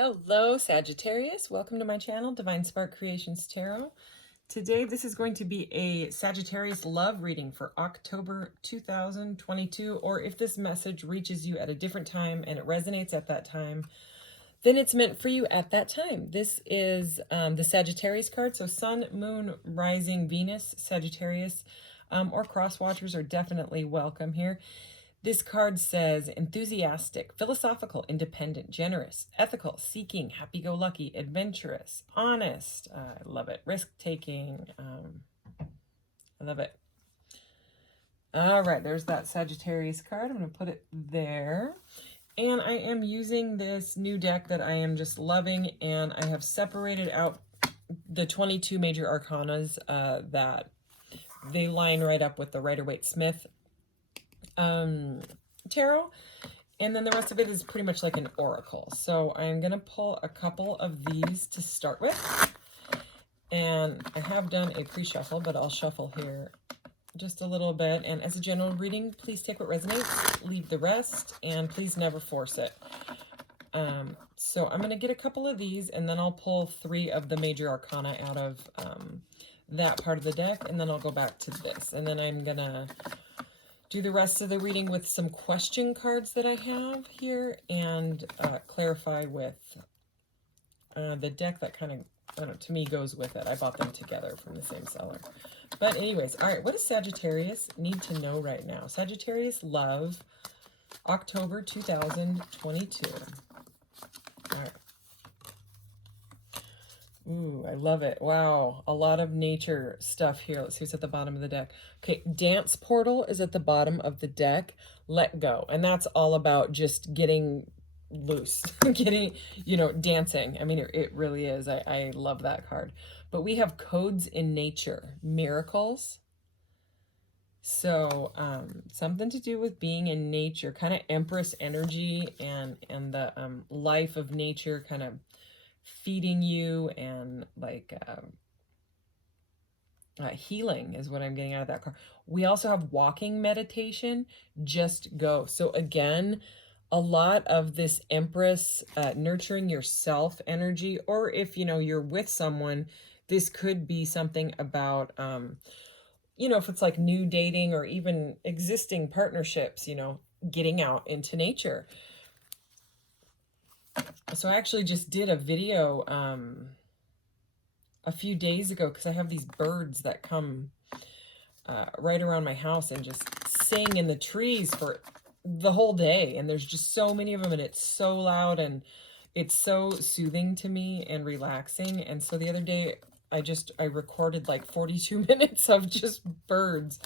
Hello, Sagittarius. Welcome to my channel, Divine Spark Creations Tarot. Today, this is going to be a Sagittarius love reading for October 2022, or if this message reaches you at a different time and it resonates at that time, then it's meant for you at that time. This is the Sagittarius card, so Sun, Moon, Rising, Venus, Sagittarius, or cross watchers are definitely welcome here. This card says enthusiastic, philosophical, independent, generous, ethical, seeking, happy-go-lucky, adventurous, honest. I love it. Risk-taking. I love it. All right, there's that Sagittarius card. I'm going to put it there. And I am using this new deck that I am just loving, and I have separated out the 22 major arcanas that they line right up with the Rider-Waite-Smith tarot, and then the rest of it is pretty much like an oracle. So I'm gonna pull a couple of these to start with, and I have done a pre-shuffle, but I'll shuffle here just a little bit. And as a general reading, please take what resonates, leave the rest, and please never force it. So I'm gonna get a couple of these, and then I'll pull 3 of the major arcana out of that part of the deck, and then I'll go back to this, and then I'm gonna do the rest of the reading with some question cards that I have here, and clarify with the deck that kind of, I don't know, to me goes with it. I bought them together from the same seller. But anyways, all right, what does Sagittarius need to know right now? Sagittarius love, October 2022. All right. Ooh, I love it. Wow, a lot of nature stuff here. Let's see what's at the bottom of the deck. Okay, Dance Portal is at the bottom of the deck. Let go. And that's all about just getting loose, getting, dancing. I mean, it really is. I love that card. But we have Codes in Nature, Miracles. So something to do with being in nature, kind of Empress energy, and the life of nature kind of feeding you, and like healing is what I'm getting out of that card. We also have walking meditation, just go. So again, a lot of this Empress nurturing yourself energy, or if you're with someone, this could be something about if it's like new dating or even existing partnerships, getting out into nature. So I actually just did a video a few days ago, because I have these birds that come right around my house and just sing in the trees for the whole day. And there's just so many of them, and it's so loud, and it's so soothing to me and relaxing. And so the other day I recorded like 42 minutes of just birds,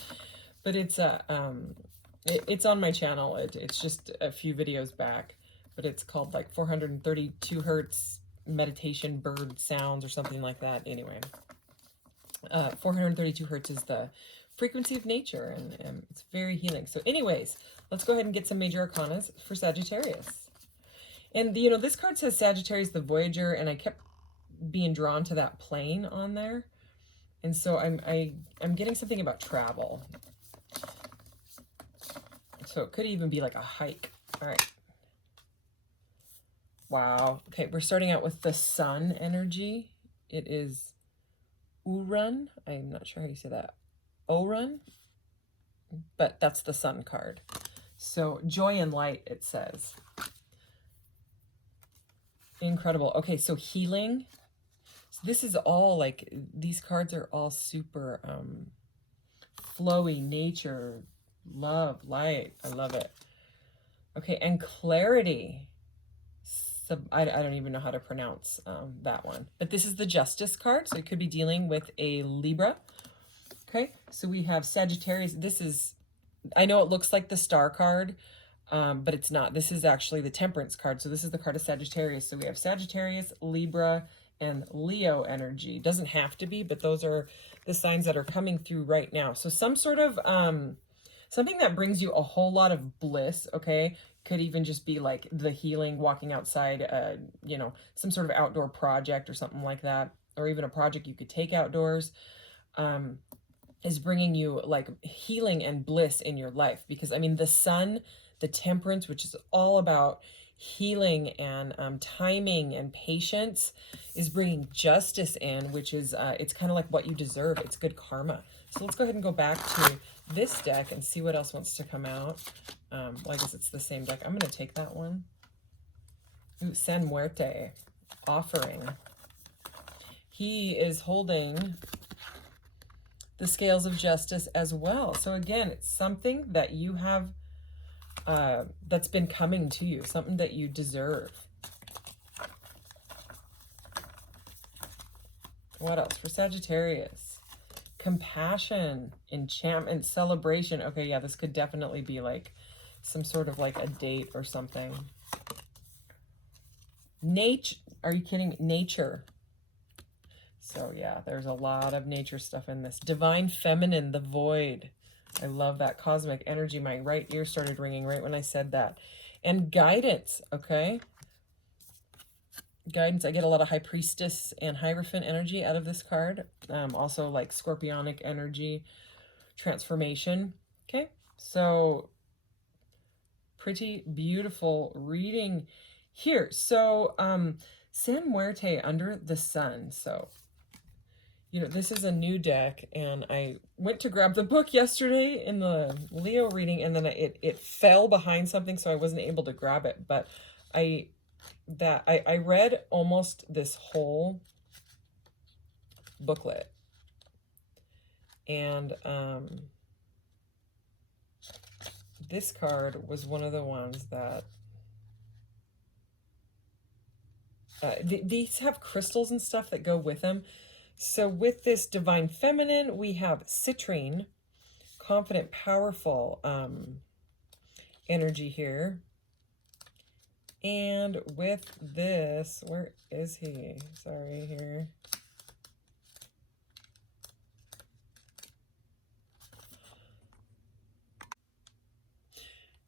but it's it's on my channel. It's just a few videos back. But it's called like 432 hertz meditation bird sounds or something like that. Anyway, 432 hertz is the frequency of nature, and it's very healing. So anyways, let's go ahead and get some major arcanas for Sagittarius. And this card says Sagittarius the Voyager, and I kept being drawn to that plane on there. And so I'm getting something about travel. So it could even be like a hike. All right. Wow. Okay, we're starting out with the Sun energy. It is Urun. I'm not sure how you say that. Orun. But that's the Sun card. So joy and light, it says. Incredible. Okay, so healing. So this is all like, these cards are all super flowy, nature, love, light. I love it. Okay, and clarity. I don't even know how to pronounce that one. But this is the Justice card, so it could be dealing with a Libra. Okay, so we have Sagittarius. This is, I know it looks like the Star card, but it's not. This is actually the Temperance card. So this is the card of Sagittarius. So we have Sagittarius, Libra, and Leo energy. Doesn't have to be, but those are the signs that are coming through right now. So some sort of something that brings you a whole lot of bliss, okay? Could even just be like the healing, walking outside, some sort of outdoor project or something like that, or even a project you could take outdoors, is bringing you like healing and bliss in your life. Because I mean, the Sun, the Temperance, which is all about healing and timing and patience is bringing justice in, which is, it's kind of like what you deserve. It's good karma. So let's go ahead and go back to this deck and see what else wants to come out. Well, I guess it's the same deck. I'm going to take that one. Ooh, San Muerte, offering. He is holding the scales of justice as well. So again, it's something that you have that's been coming to you, something that you deserve. What else for Sagittarius? Compassion, enchantment, celebration. Okay, yeah, this could definitely be like some sort of like a date or something. Nature, are you kidding me? Nature. So yeah, there's a lot of nature stuff in this. Divine feminine, the void. I love that. Cosmic energy. My right ear started ringing right when I said that. And guidance, okay? Guidance. I get a lot of High Priestess and Hierophant energy out of this card. Also like Scorpionic energy, transformation. Okay, so pretty beautiful reading here. So San Muerte, Under the Sun. So, you know, this is a new deck, and I went to grab the book yesterday in the Leo reading, and then it fell behind something, so I wasn't able to grab it. But I read almost this whole booklet, and this card was one of the ones that these have crystals and stuff that go with them. So with this Divine Feminine, we have citrine, confident, powerful energy here. And with this, where is he? Sorry, here.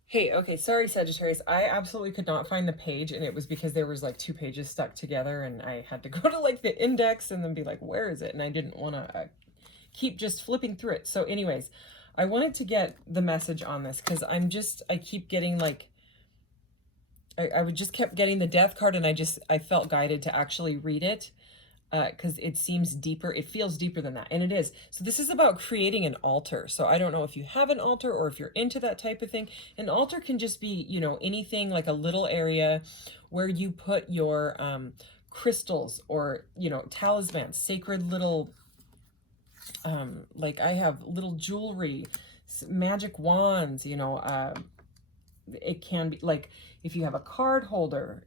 Hey, okay, sorry, Sagittarius. I absolutely could not find the page, and it was because there was like 2 pages stuck together, and I had to go to like the index and then be like, where is it? And I didn't want to keep just flipping through it. So anyways, I wanted to get the message on this because I keep getting like, I would just kept getting the death card, and I felt guided to actually read it. Because it seems deeper, it feels deeper than that, and it is. So this is about creating an altar. So I don't know if you have an altar or if you're into that type of thing. An altar can just be, you know, anything like a little area where you put your crystals or, you know, talismans, sacred little, like I have little jewelry, magic wands, you know, it can be like if you have a card holder,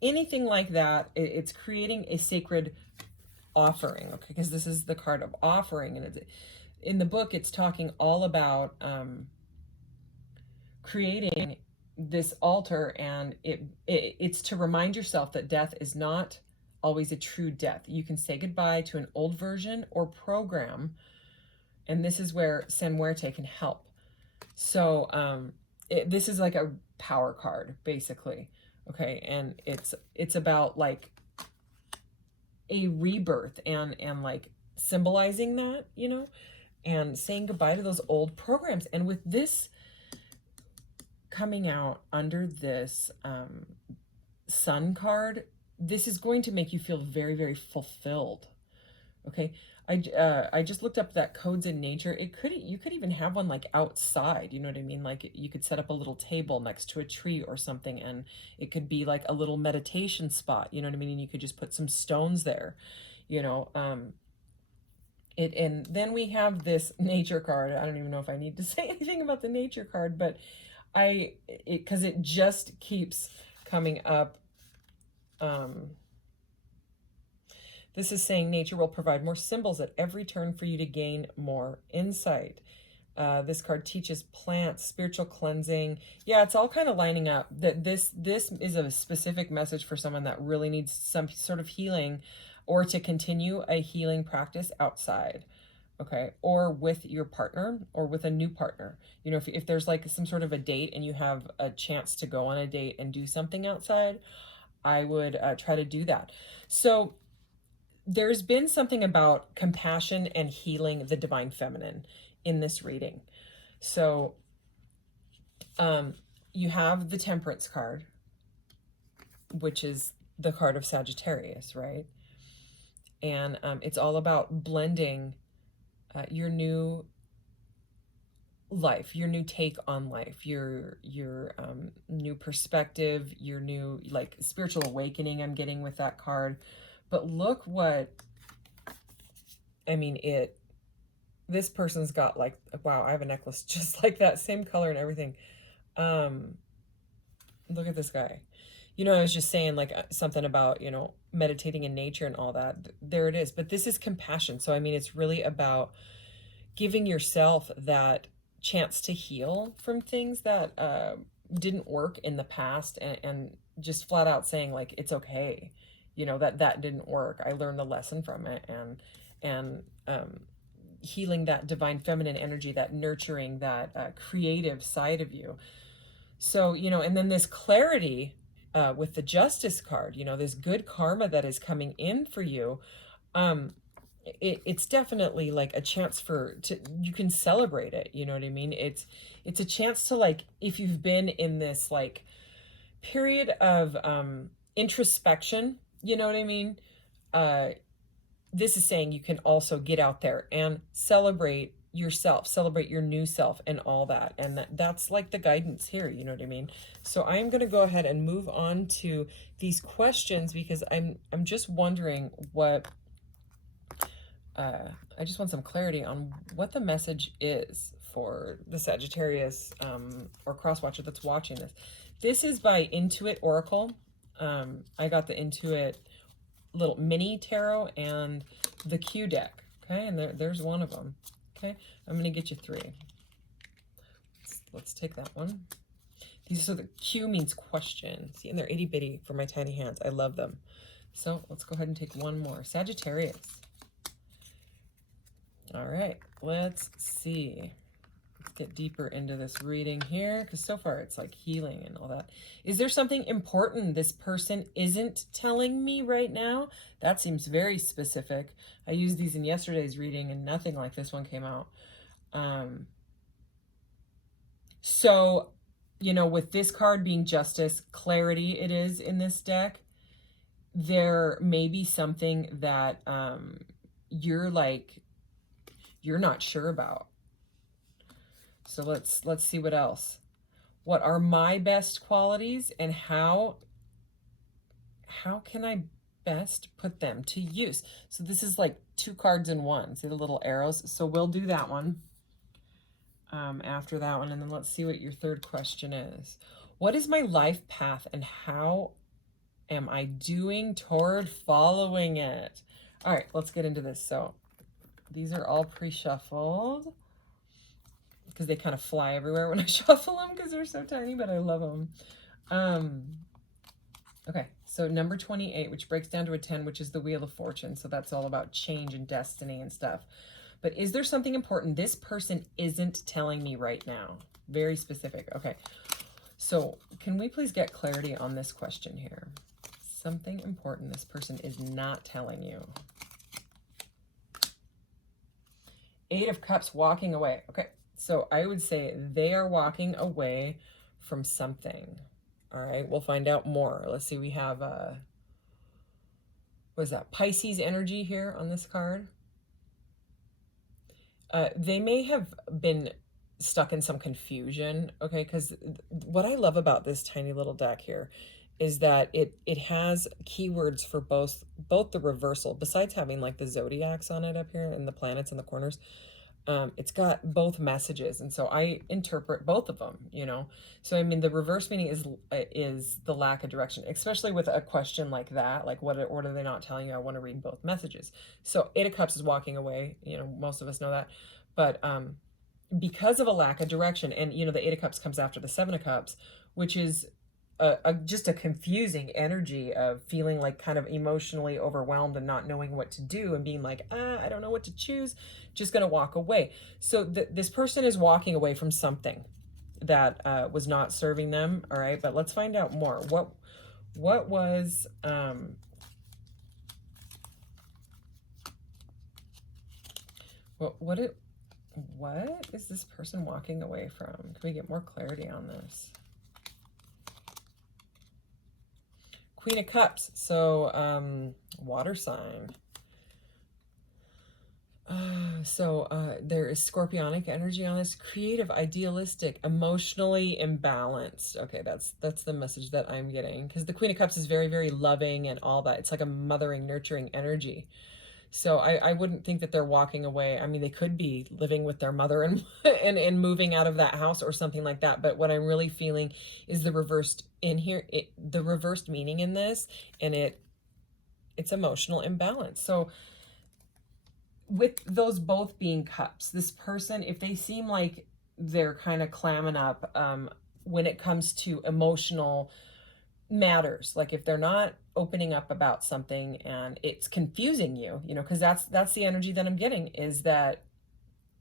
anything like that, it's creating a sacred offering, okay, because this is the card of offering, and it's, in the book it's talking all about creating this altar, and it's to remind yourself that death is not always a true death. You can say goodbye to an old version or program, and this is where San Muerte can help. So this is like a power card basically, okay, and it's about like a rebirth and like symbolizing that, you know, and saying goodbye to those old programs. And with this coming out under this sun card, this is going to make you feel very, very fulfilled. Okay, I just looked up that codes in nature. You could even have one like outside, you know what I mean? Like you could set up a little table next to a tree or something, and it could be like a little meditation spot, you know what I mean? And you could just put some stones there, you know. And then we have this nature card. I don't even know if I need to say anything about the nature card, but because it just keeps coming up. This is saying nature will provide more symbols at every turn for you to gain more insight. This card teaches plants, spiritual cleansing. Yeah, it's all kind of lining up. That this is a specific message for someone that really needs some sort of healing, or to continue a healing practice outside, okay, or with your partner or with a new partner. You know, if there's like some sort of a date and you have a chance to go on a date and do something outside, I would try to do that. So there's been something about compassion and healing the divine feminine in this reading. So you have the Temperance card, which is the card of Sagittarius, right? And it's all about blending your new life, your new take on life, your new perspective, your new like spiritual awakening I'm getting with that card. But look what, I mean, this person's got like, wow, I have a necklace just like that, same color and everything. Look at this guy. You know, I was just saying like something about, you know, meditating in nature and all that. There it is. But this is compassion. So, I mean, it's really about giving yourself that chance to heal from things that didn't work in the past, and just flat out saying like, it's okay. You know, that didn't work. I learned the lesson from it, and healing that divine feminine energy, that nurturing, that creative side of you. So, you know, and then this clarity with the Justice card, you know, this good karma that is coming in for you. It's definitely like a chance you can celebrate it. You know what I mean? It's a chance to, like, if you've been in this like period of introspection, you know what I mean? This is saying you can also get out there and celebrate yourself, celebrate your new self and all that. And that's like the guidance here, you know what I mean? So I'm going to go ahead and move on to these questions, because I'm just wondering what, I just want some clarity on what the message is for the Sagittarius or cross-watcher that's watching this. This is by Intuit Oracle. I got the Intuit little mini tarot and the Q deck. Okay, and there's one of them. Okay, I'm going to get you 3. Let's take that one. So the Q means question. See, and they're itty bitty for my tiny hands. I love them. So let's go ahead and take one more. Sagittarius. All right, let's see. Let's get deeper into this reading here, because so far it's like healing and all that. Is there something important this person isn't telling me right now? That seems very specific. I used these in yesterday's reading and nothing like this one came out. So, you know, with this card being Justice, clarity it is in this deck, there may be something that you're not sure about. So let's see what else. What are my best qualities, and how can I best put them to use? So this is like 2 cards in one. See the little arrows? So we'll do that one after that one, and then let's see what your third question is. What is my life path, and how am I doing toward following it? All right, let's get into this. So these are all pre-shuffled because they kind of fly everywhere when I shuffle them because they're so tiny, but I love them. Okay, so number 28, which breaks down to a 10, which is the Wheel of Fortune. So that's all about change and destiny and stuff. But is there something important this person isn't telling me right now? Very specific. Okay, so can we please get clarity on this question here? Something important this person is not telling you. 8 of Cups, walking away. Okay, so I would say they are walking away from something. All right, we'll find out more. Let's see, we have, what is that, Pisces energy here on this card. They may have been stuck in some confusion, okay, because what I love about this tiny little deck here is that it has keywords for both the reversal, besides having like the zodiacs on it up here and the planets in the corners. It's got both messages, and so I interpret both of them, you know. So I mean, the reverse meaning is the lack of direction, especially with a question like that, like what are they not telling you? I want to read both messages. So 8 of Cups is walking away, you know, most of us know that, but because of a lack of direction, and you know, the 8 of Cups comes after the 7 of Cups, which is just a confusing energy of feeling like kind of emotionally overwhelmed and not knowing what to do and being like, I don't know what to choose, just gonna walk away. So this person is walking away from something that was not serving them. All right, but let's find out more. What was what is this person walking away from? Can we get more clarity on this? Queen of Cups. So, water sign. There is scorpionic energy on this. Creative, idealistic, emotionally imbalanced. Okay, that's the message that I'm getting. Because the Queen of Cups is very, very loving and all that. It's like a mothering, nurturing energy. So I wouldn't think that they're walking away. I mean, they could be living with their mother and and moving out of that house or something like that. But what I'm really feeling is the reversed in here, the reversed meaning in this, and it's emotional imbalance. So with those both being cups, this person, if they seem like they're kind of clamming up when it comes to emotional matters, like if they're not opening up about something and it's confusing you, you know, because that's the energy that I'm getting, is that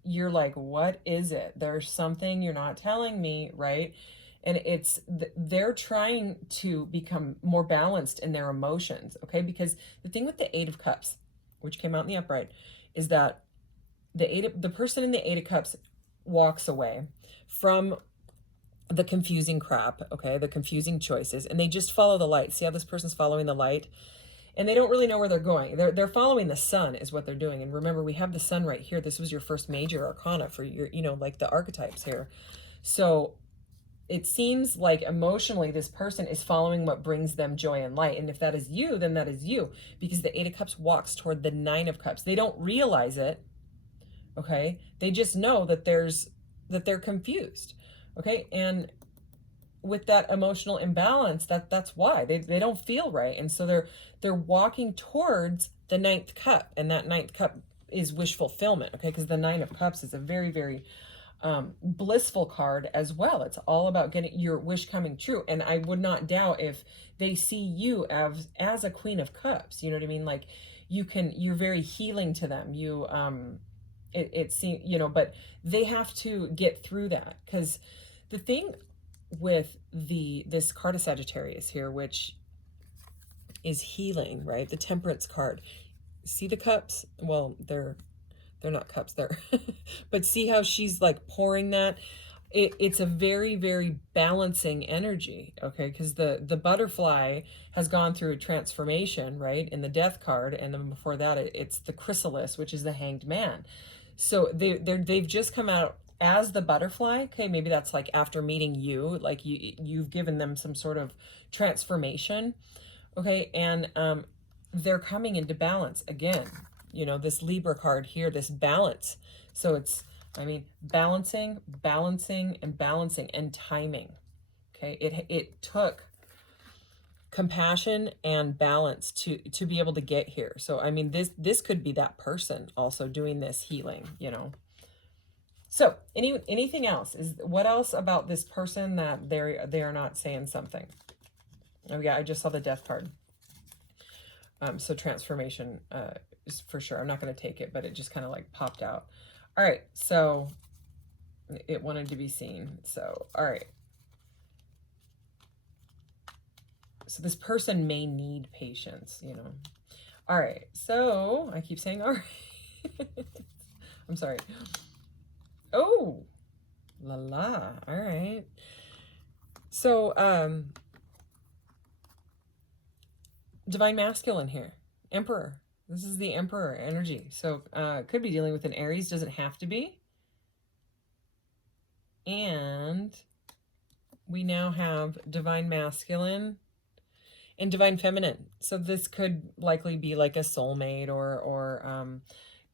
you're like, what is it? There's something you're not telling me, right? And they're trying to become more balanced in their emotions, okay? Because the thing with the Eight of Cups, which came out in the upright, is that the person in the Eight of Cups walks away from the confusing crap, okay, the confusing choices, and they just follow the light. See how this person's following the light? And they don't really know where they're going. They're following the sun is what they're doing. And remember, we have the sun right here. This was your first major arcana for your, you know, like the archetypes here. So it seems like emotionally this person is following what brings them joy and light. And if that is you, then that is you, because the Eight of Cups walks toward the Nine of Cups. They don't realize it, okay? They just know that they're confused, okay? And with that emotional imbalance, that's why they don't feel right. And so they're walking towards the Ninth Cup, and that Ninth Cup is wish fulfillment, okay? Because the Nine of Cups is a very, very blissful card as well. It's all about getting your wish coming true. And I would not doubt if they see you as a Queen of Cups, you know what I mean? Like you're very healing to them. It seems, you know, but they have to get through that, because the thing with this card of Sagittarius here, which is healing, right? The Temperance card. See the cups? Well, they're not cups there. But see how she's like pouring that? It's a very, very balancing energy, okay? Because the butterfly has gone through a transformation, right? In the Death card, and then before that, it's the chrysalis, which is the Hanged Man. So they've just come out as the butterfly. Okay, maybe that's like after meeting you, like you've given them some sort of transformation, okay? And they're coming into balance again. You know, this Libra card here, this balance. So it's, I mean, balancing, and timing. Okay, it took compassion and balance to be able to get here. So I mean, this could be that person also doing this healing, you know. So anything else? What else about this person that they are not saying something? Oh yeah, I just saw the Death card. So transformation is for sure. I'm not going to take it, but it just kind of like popped out. All right, so it wanted to be seen. So all right. So this person may need patience, you know. All right, so I keep saying all right. I'm sorry. Oh, la la. All right. So Divine Masculine here. Emperor. This is the Emperor energy. So could be dealing with an Aries, doesn't have to be. And we now have Divine Masculine and Divine Feminine. So this could likely be like a soulmate or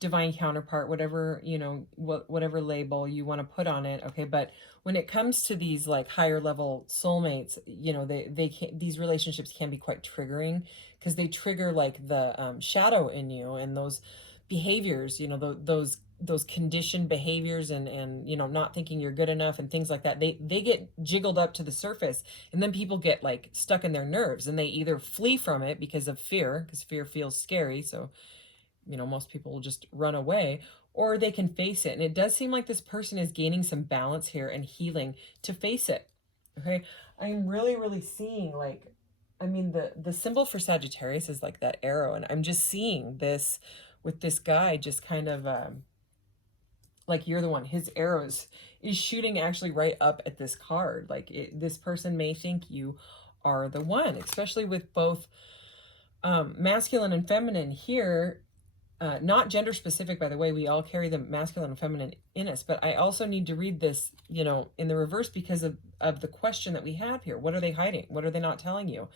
divine counterpart, whatever, you know, whatever label you want to put on it. Okay, but when it comes to these like higher level soulmates, you know, these relationships can be quite triggering, because they trigger like the shadow in you and those behaviors, you know, those conditioned behaviors and you know, not thinking you're good enough and things like that. They get jiggled up to the surface, and then people get like stuck in their nerves, and they either flee from it because of fear, because fear feels scary. So, you know, most people will just run away, or they can face it. And it does seem like this person is gaining some balance here and healing to face it. Okay, I'm really, really seeing like, I mean, the symbol for Sagittarius is like that arrow, and I'm just seeing this with this guy just kind of like you're the one. His arrows is shooting actually right up at this card. Like this person may think you are the one, especially with both masculine and feminine here. Not gender specific, by the way. We all carry the masculine and feminine in us, but I also need to read this, you know, in the reverse because of the question that we have here. What are they hiding? What are they not telling you?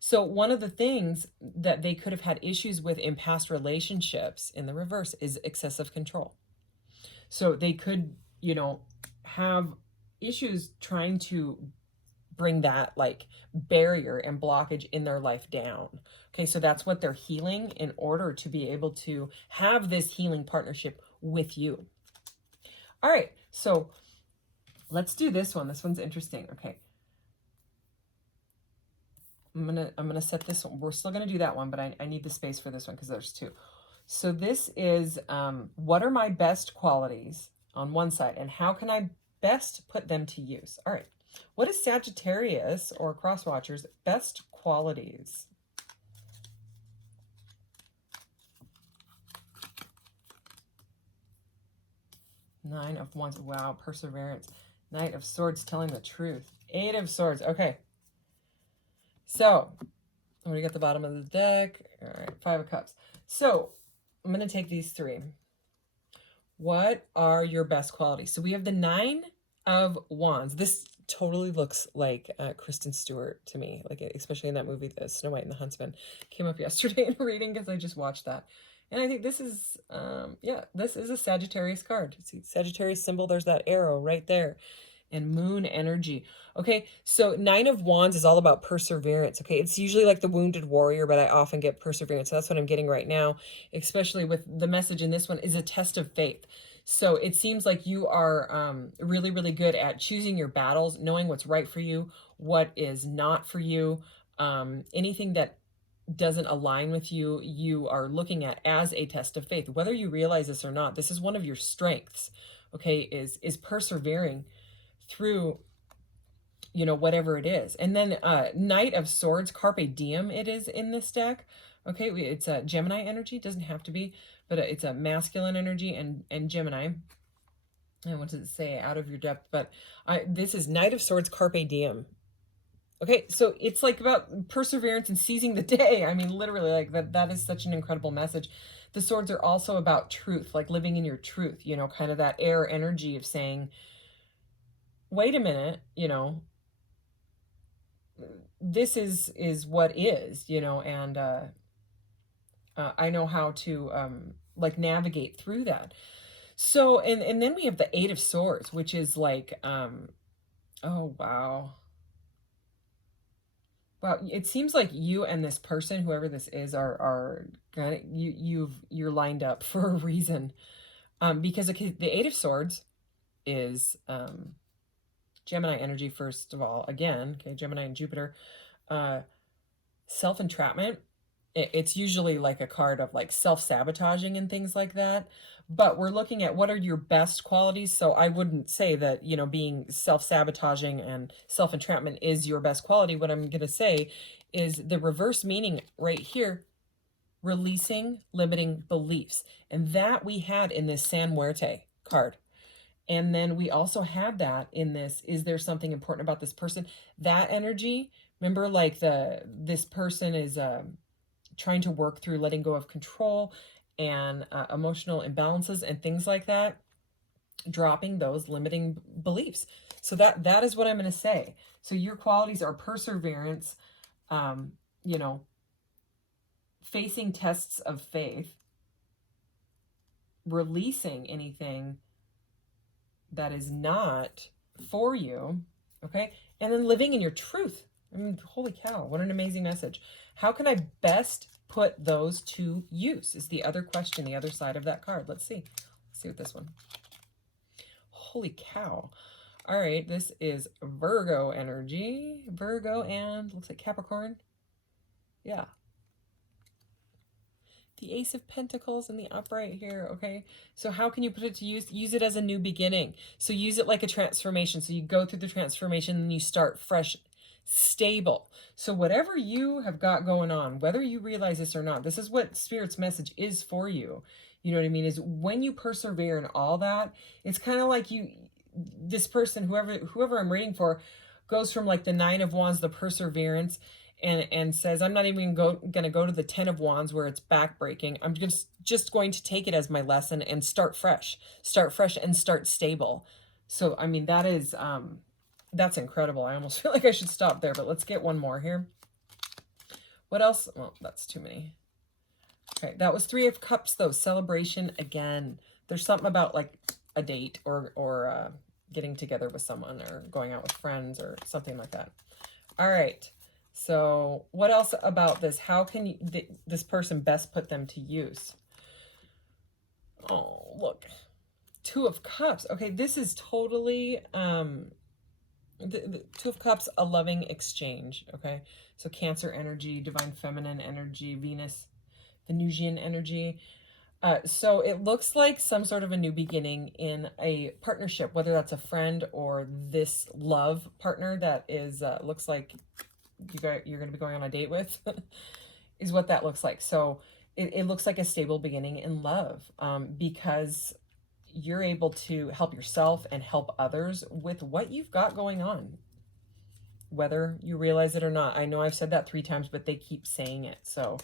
So one of the things that they could have had issues with in past relationships in the reverse is excessive control. So they could, you know, have issues trying to bring that like barrier and blockage in their life down. Okay, so that's what they're healing in order to be able to have this healing partnership with you. All right, so let's do this one. This one's interesting. Okay. I'm gonna set this one. We're still gonna do that one, but I need the space for this one because there's two. So this is what are my best qualities on one side, and how can I best put them to use? All right. What is Sagittarius or cross watchers' best qualities? Nine of Wands. Wow, perseverance. Knight of Swords, telling the truth. Eight of Swords. Okay. So, what do you got at the bottom of the deck? All right, Five of Cups. So, I'm going to take these three. What are your best qualities? So, we have the Nine of Wands. This totally looks like Kristen Stewart to me, like especially in that movie, The Snow White and the Huntsman. Came up yesterday in reading because I just watched that. And I think this is, yeah, this is a Sagittarius card. See, Sagittarius symbol, there's that arrow right there. And moon energy. Okay, so Nine of Wands is all about perseverance. Okay, it's usually like the wounded warrior, but I often get perseverance. So that's what I'm getting right now, especially with the message in this one is a test of faith. So it seems like you are really, really good at choosing your battles, knowing what's right for you, what is not for you. Anything that doesn't align with you, you are looking at as a test of faith. Whether you realize this or not, this is one of your strengths, okay, is persevering through, you know, whatever it is. And then Knight of Swords, Carpe Diem it is in this deck. Okay, it's a Gemini energy, doesn't have to be, but it's a masculine energy and Gemini. And what does it say? Out of your depth. But this is Knight of Swords, Carpe Diem. Okay, so it's like about perseverance and seizing the day. I mean, literally, like that is such an incredible message. The swords are also about truth, like living in your truth, you know, kind of that air energy of saying, wait a minute, you know, this is what is, you know, and I know how to like navigate through that. So, and then we have the Eight of Swords, which is like, oh, wow. Wow, it seems like you and this person, whoever this is, are gonna you're lined up for a reason, because the Eight of Swords is Gemini energy, first of all, again, okay, Gemini and Jupiter, self-entrapment. It's usually like a card of like self-sabotaging and things like that. But we're looking at what are your best qualities. So I wouldn't say that, you know, being self-sabotaging and self-entrapment is your best quality. What I'm going to say is the reverse meaning right here, releasing limiting beliefs. And that we had in this San Muerte card. And then we also had that in this, is there something important about this person? That energy, remember, like this person is trying to work through letting go of control and emotional imbalances and things like that, dropping those limiting beliefs. So that is what I'm going to say. So your qualities are perseverance, you know, facing tests of faith, releasing anything that is not for you, okay? And then living in your truth. I mean, holy cow, what an amazing message. How can I best put those to use is the other question, the other side of that card. Let's see. Let's see what this one. Holy cow. All right, this is Virgo energy. Virgo and looks like Capricorn. Yeah. The Ace of Pentacles in the upright here, okay? So how can you put it to use? Use it as a new beginning. So use it like a transformation. So you go through the transformation and you start fresh, stable. So whatever you have got going on, whether you realize this or not, this is what Spirit's message is for you. You know what I mean? Is when you persevere in all that, it's kind of like this person, whoever I'm reading for, goes from like the Nine of Wands, the perseverance, and says, I'm not even going to go to the 10 of Wands where it's backbreaking. I'm just going to take it as my lesson and start fresh and start stable. So, I mean, that's incredible. I almost feel like I should stop there, but let's get one more here. What else? Well, that's too many. Okay, that was Three of Cups, though. Celebration again. There's something about like a date or getting together with someone or going out with friends or something like that. All right. So what else about this? How can this person best put them to use? Oh, look. Two of Cups. Okay, this is totally... the Two of Cups, a loving exchange. Okay, so Cancer energy, divine feminine energy, Venusian energy. So it looks like some sort of a new beginning in a partnership, whether that's a friend or this love partner that is looks like you're going to be going on a date with, is what that looks like. So it looks like a stable beginning in love, because you're able to help yourself and help others with what you've got going on, whether you realize it or not. I know I've said that 3 times, but they keep saying it. So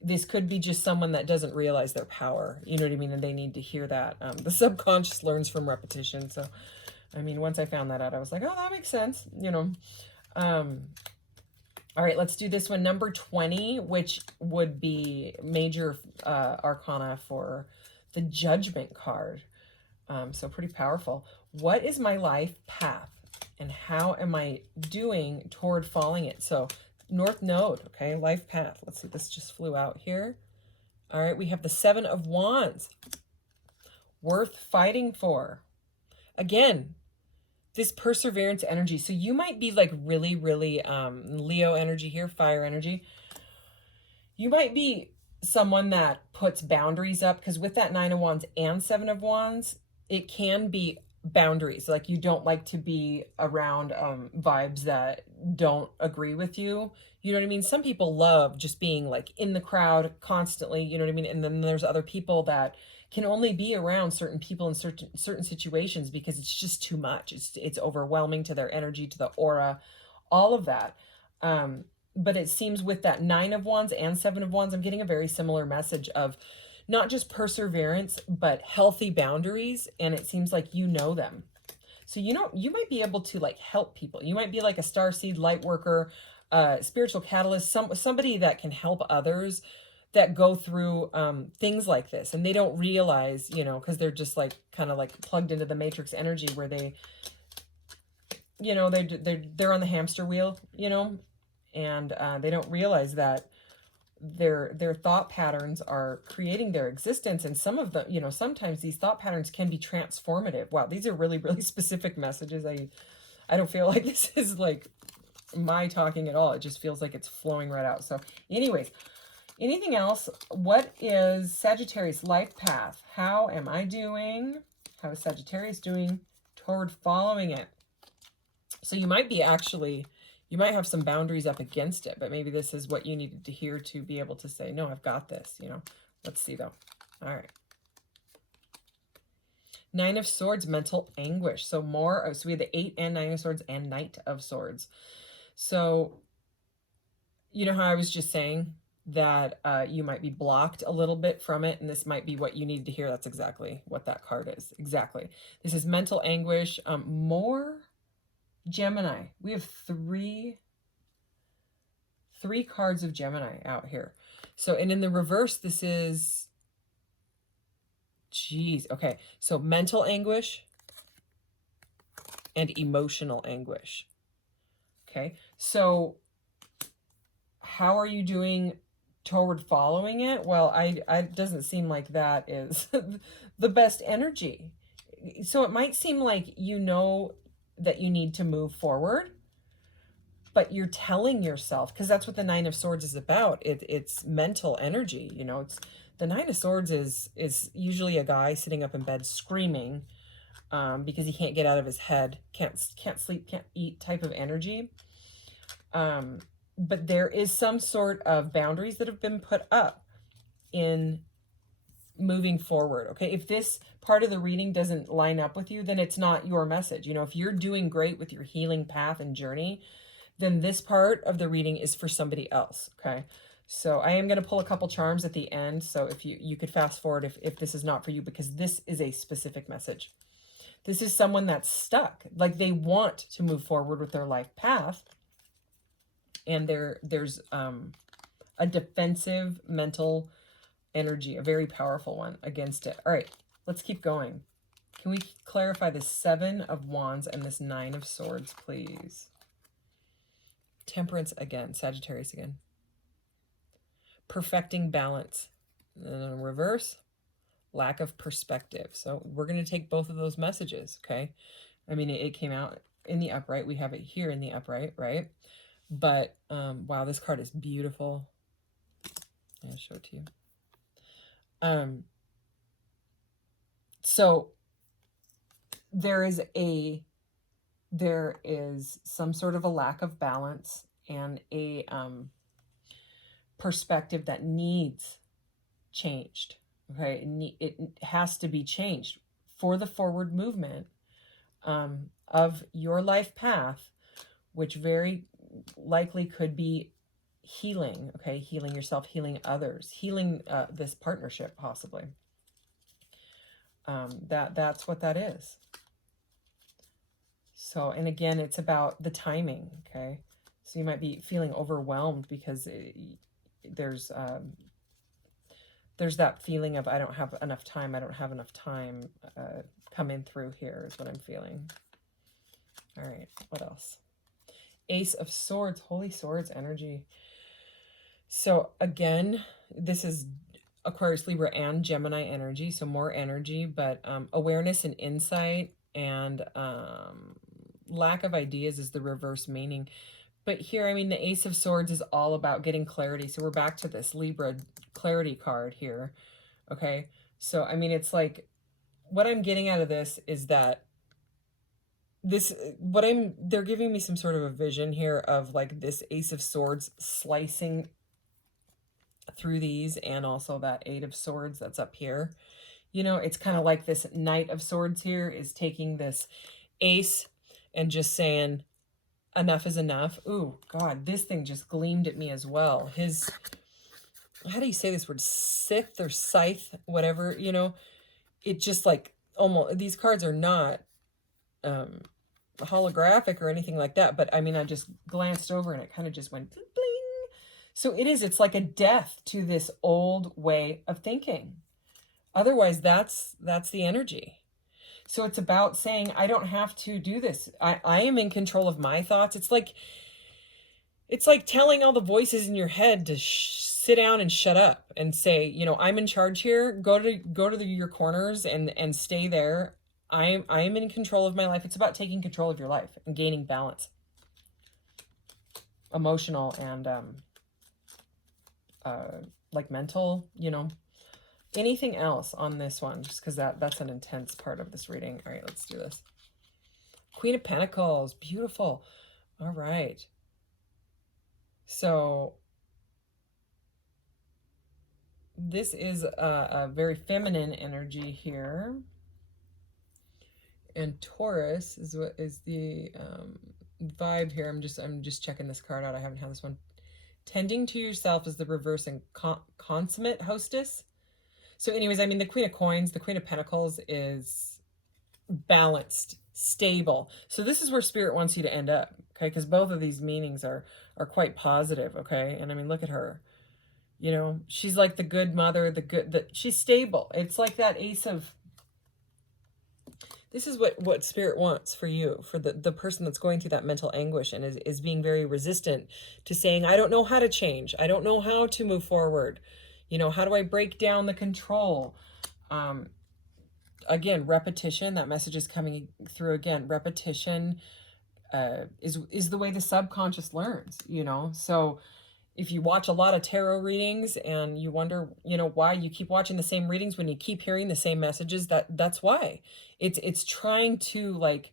this could be just someone that doesn't realize their power. You know what I mean? And they need to hear that. The subconscious learns from repetition. So, I mean, once I found that out, I was like, oh, that makes sense. You know, all right, let's do this one. Number 20, which would be major arcana for the Judgment card. So pretty powerful. What is my life path and how am I doing toward following it? So North Node, okay, life path. Let's see, this just flew out here. All right, we have the Seven of Wands. Worth fighting for. Again, this perseverance energy. So you might be like really, really Leo energy here, fire energy. You might be someone that puts boundaries up, because with that Nine of Wands and Seven of Wands, it can be boundaries. Like you don't like to be around vibes that don't agree with you. You know what I mean? Some people love just being like in the crowd constantly, you know what I mean? And then there's other people that can only be around certain people in certain situations because it's just too much. It's overwhelming to their energy, to the aura, all of that. But it seems with that Nine of Wands and Seven of Wands, I'm getting a very similar message of not just perseverance, but healthy boundaries. And it seems like you know them. So, you know, you might be able to like help people. You might be like a starseed, light worker, spiritual catalyst, somebody that can help others that go through things like this. And they don't realize, you know, because they're just like kind of like plugged into the matrix energy where they, you know, they're on the hamster wheel, you know, and they don't realize that their thought patterns are creating their existence. And some of them, you know, sometimes these thought patterns can be transformative. Wow, these are really, really specific messages. I don't feel like this is like my talking at all. It just feels like it's flowing right out. So anyways, anything else? What is Sagittarius life path? How am I doing? How is Sagittarius doing toward following it? So you might be actually... you might have some boundaries up against it, but maybe this is what you needed to hear to be able to say, no, I've got this, you know. Let's see, though. All right. Nine of Swords, mental anguish. So more, so we have the 8 and 9 of Swords and Knight of Swords. So, you know how I was just saying that you might be blocked a little bit from it, and this might be what you needed to hear. That's exactly what that card is. Exactly. This is mental anguish. More... Gemini. We have three cards of Gemini out here. So, and in the reverse, this is, geez, okay. So mental anguish and emotional anguish. Okay. So how are you doing toward following it? Well, it doesn't seem like that is the best energy. So it might seem like, you know, that you need to move forward, but you're telling yourself, because that's what the Nine of Swords is about. It's mental energy. You know, it's the Nine of Swords is usually a guy sitting up in bed screaming because he can't get out of his head, can't sleep, can't eat type of energy. But there is some sort of boundaries that have been put up in moving forward. Okay, if this part of the reading doesn't line up with you, then it's not your message. You know, if you're doing great with your healing path and journey, then this part of the reading is for somebody else. Okay, so I am going to pull a couple charms at the end, so if you could fast forward if this is not for you, because this is a specific message. This is someone that's stuck, like they want to move forward with their life path, and there's a defensive mental energy, a very powerful one against it. All right, let's keep going. Can we clarify the 7 of Wands and this 9 of Swords, please? Temperance again, Sagittarius again. Perfecting balance. Reverse, lack of perspective. So we're going to take both of those messages, okay? I mean, it came out in the upright. We have it here in the upright, right? But, wow, this card is beautiful. I'll show it to you. So there is some sort of a lack of balance and a perspective that needs changed. Okay, it has to be changed for the forward movement of your life path, which very likely could be healing. Okay, healing yourself, healing others, healing this partnership possibly. That's what that is. So, and again, it's about the timing. Okay, so you might be feeling overwhelmed because there's that feeling of I don't have enough time coming through here is what I'm feeling. All right, what else? Ace of Swords, Holy Swords energy. So again, this is Aquarius, Libra, and Gemini energy, so more energy, but awareness and insight, and lack of ideas is the reverse meaning. But here, I mean, the Ace of Swords is all about getting clarity. So we're back to this Libra clarity card here. Okay. So, I mean, it's like, what I'm getting out of this is that they're giving me some sort of a vision here of like this Ace of Swords slicing through these, and also that 8 of Swords that's up here. You know, it's kind of like this Knight of Swords here is taking this ace and just saying, enough is enough. Ooh, God, this thing just gleamed at me as well. His, how do you say this word? Scythe or scythe, whatever, you know, it just like almost, these cards are not holographic or anything like that. But I mean, I just glanced over and it kind of just went bling. So it's like a death to this old way of thinking. Otherwise, that's the energy. So it's about saying, I don't have to do this. I am in control of my thoughts. It's like telling all the voices in your head to sit down and shut up and say, you know, I'm in charge here. Go to your corners and stay there. I am in control of my life. It's about taking control of your life and gaining balance, emotional and like mental, you know. Anything else on this one, just because that's an intense part of this reading. All right, let's do this. Queen of Pentacles, beautiful. All right. So this is a very feminine energy here. And Taurus is what is the vibe here. I'm just checking this card out. I haven't had this one. Tending to yourself is the reverse, and consummate hostess. So anyways, I mean, the Queen of Coins, the Queen of Pentacles is balanced, stable. So this is where Spirit wants you to end up, okay? Because both of these meanings are quite positive, okay? And I mean, look at her. You know, she's like the good mother, she's stable. It's like that Ace of... This is what Spirit wants for you, for the person that's going through that mental anguish and is being very resistant to saying, I don't know how to change. I don't know how to move forward. You know, how do I break down the control? Again, repetition, that message is coming through again. Repetition is the way the subconscious learns, you know? So if you watch a lot of tarot readings and you wonder, you know, why you keep watching the same readings when you keep hearing the same messages, that's why. It's trying to like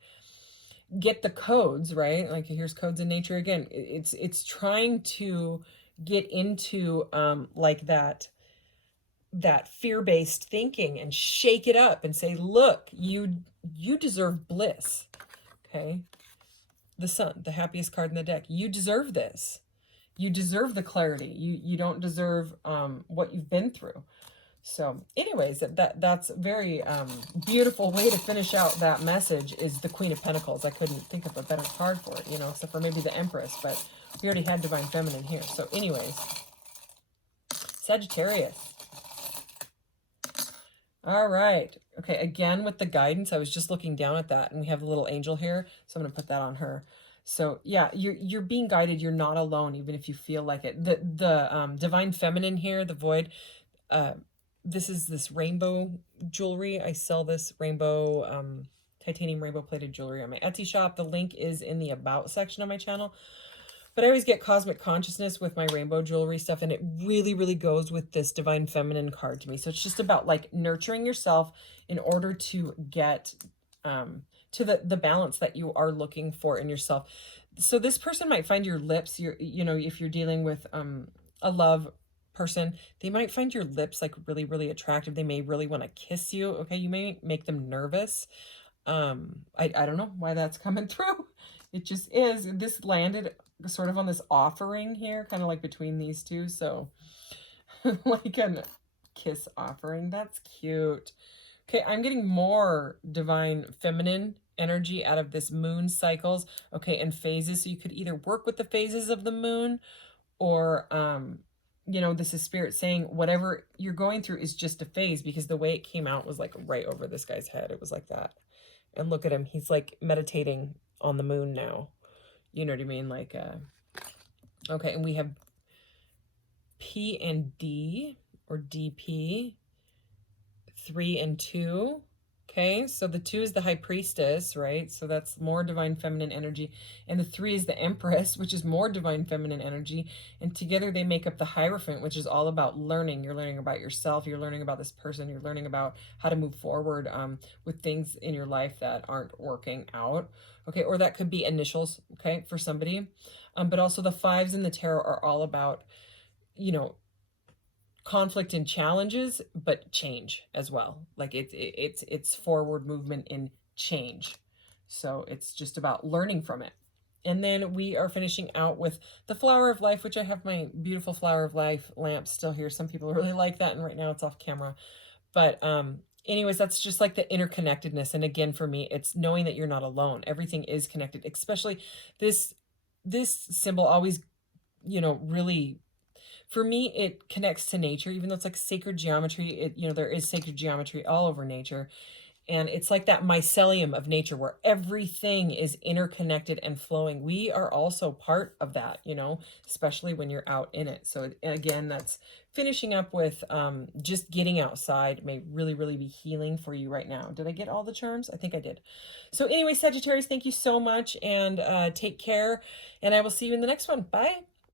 get the codes, right? Like here's codes in nature again. It's trying to get into like that that fear-based thinking and shake it up and say, look, you deserve bliss. Okay. The Sun, the happiest card in the deck. You deserve this. You deserve the clarity. You don't deserve what you've been through. So anyways, that's a very beautiful way to finish out that message is the Queen of Pentacles. I couldn't think of a better card for it, you know, except for maybe the Empress, but we already had Divine Feminine here. So anyways, Sagittarius. All right. Okay, again with the guidance, I was just looking down at that, and we have the little angel here, so I'm going to put that on her. So yeah, you're being guided. You're not alone, even if you feel like it. The Divine Feminine here, the Void, this is this rainbow jewelry. I sell this rainbow, titanium rainbow plated jewelry on my Etsy shop. The link is in the About section of my channel. But I always get cosmic consciousness with my rainbow jewelry stuff, and it really, really goes with this Divine Feminine card to me. So it's just about like nurturing yourself in order to get to the balance that you are looking for in yourself. So this person might find your lips, you know, if you're dealing with a love person, they might find your lips like really, really attractive. They may really want to kiss you. Okay, you may make them nervous. I don't know why that's coming through. It just is. This landed sort of on this offering here, kind of like between these two. So like a kiss offering. That's cute. Okay, I'm getting more Divine Feminine energy out of this moon cycles. Okay, and phases. So you could either work with the phases of the moon, or you know, this is Spirit saying whatever you're going through is just a phase, because the way it came out was like right over this guy's head. It was like that. And look at him. He's like meditating on the moon now. You know what I mean? Like, okay, and we have P and D, or DP, 3 and 2. Okay, so the 2 is the High Priestess, right? So that's more Divine Feminine energy. And the 3 is the Empress, which is more Divine Feminine energy. And together they make up the Hierophant, which is all about learning. You're learning about yourself. You're learning about this person. You're learning about how to move forward with things in your life that aren't working out. Okay, or that could be initials, okay, for somebody. But also the 5s in the tarot are all about, you know, conflict and challenges, but change as well. Like it's forward movement in change. So it's just about learning from it. And then we are finishing out with the Flower of Life, which I have my beautiful Flower of Life lamp still here. Some people really like that, and right now it's off camera. But anyways, that's just like the interconnectedness. And again, for me, it's knowing that you're not alone. Everything is connected, especially this symbol always, you know, really, for me, it connects to nature, even though it's like sacred geometry. It, you know, there is sacred geometry all over nature. And it's like that mycelium of nature where everything is interconnected and flowing. We are also part of that, you know, especially when you're out in it. So again, that's finishing up with just getting outside may really, really be healing for you right now. Did I get all the charms? I think I did. So anyway, Sagittarius, thank you so much, and take care. And I will see you in the next one. Bye.